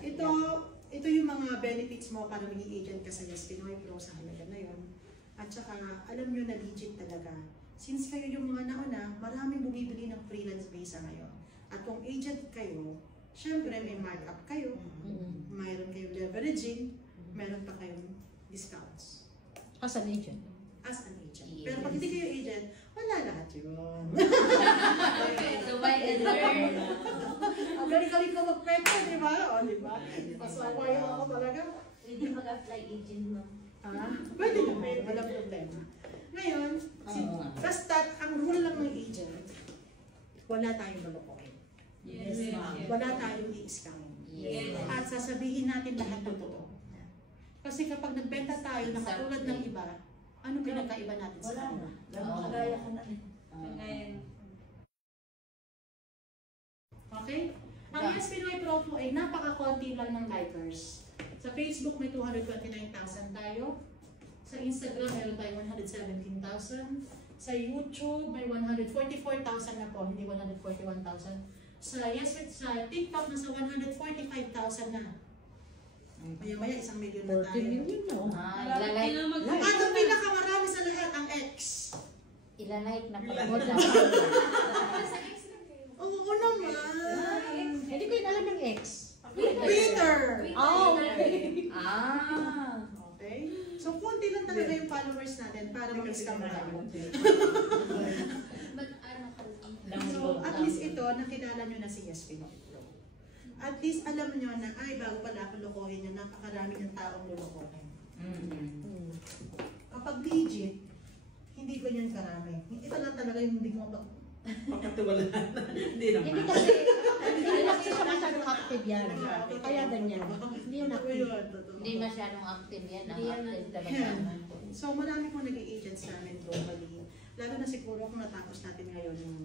Ito yung mga benefits mo para maging agent ka sa Yes Pinoy Pro sa halaga na yun. At saka, alam nyo na legit talaga. Since kayo yung mga nauna, maraming bumibili ng freelance visa ngayon. At kung agent kayo, syempre may markup kayo, mayroon kayong leveraging, mayroon pa kayong discounts. As an agent. As an agent. Yes. Pero pag hindi kayo agent, wala lahat yun. Okay, so why is there? Ang galing-galing ko mag-prepare, di ba? O, di ba? Pasawa yung ako talaga. Pwede mag-apply agent, ma'am. Pwede naman, walang problema. Ngayon, basta ang rule lang ng agent, wala tayong lulukoyin. Yes, ma'am. Wala tayong i-scam. Yes. At sasabihin natin lahat ng totoo. Kasi kapag nagbenta tayo na katulad ng iba, ano pinagkaiba natin sa kanila? Makagaya ka na rin. Okay? Ang Yes Pinoy Pro po ay napaka-konti lang ng likers. Sa Facebook may 229,000 tayo. Sa Instagram meron tayo 117,000. Sa YouTube may 144,000 na po, hindi 141,000. Sa TikTok nasa 145,000 na. Maya-maya 1 million na tayo. 40 million, no? Ilalike. At ang pinakamarami sa lahat, ang X. Ilalike na pala. Oo naman. Hindi ko alam yung X. Twitter. Oh, okay. Okay. So, konti lang talaga yung followers natin para mag-scam tayo. So, at least ito, nakilala nyo na si Yes Pinoy Pro. At least alam nyo na, ay, bago pala ako lokohin nyo, napakarami ng taong lulukohin. Kapag legit, hindi ko yan karami. Ito lang talaga yung hindi mo Pagkatiwalaan. Hindi naman. Hindi kasi, hindi kasi siya masyadong active yan. Kaya ganyan. Hindi yun active. Hindi masyadong active yan. Ang active talaga Yeah. naman. So, marami pong nag-i-agents namin globally. Lalo na siguro kung natapos natin ngayon yung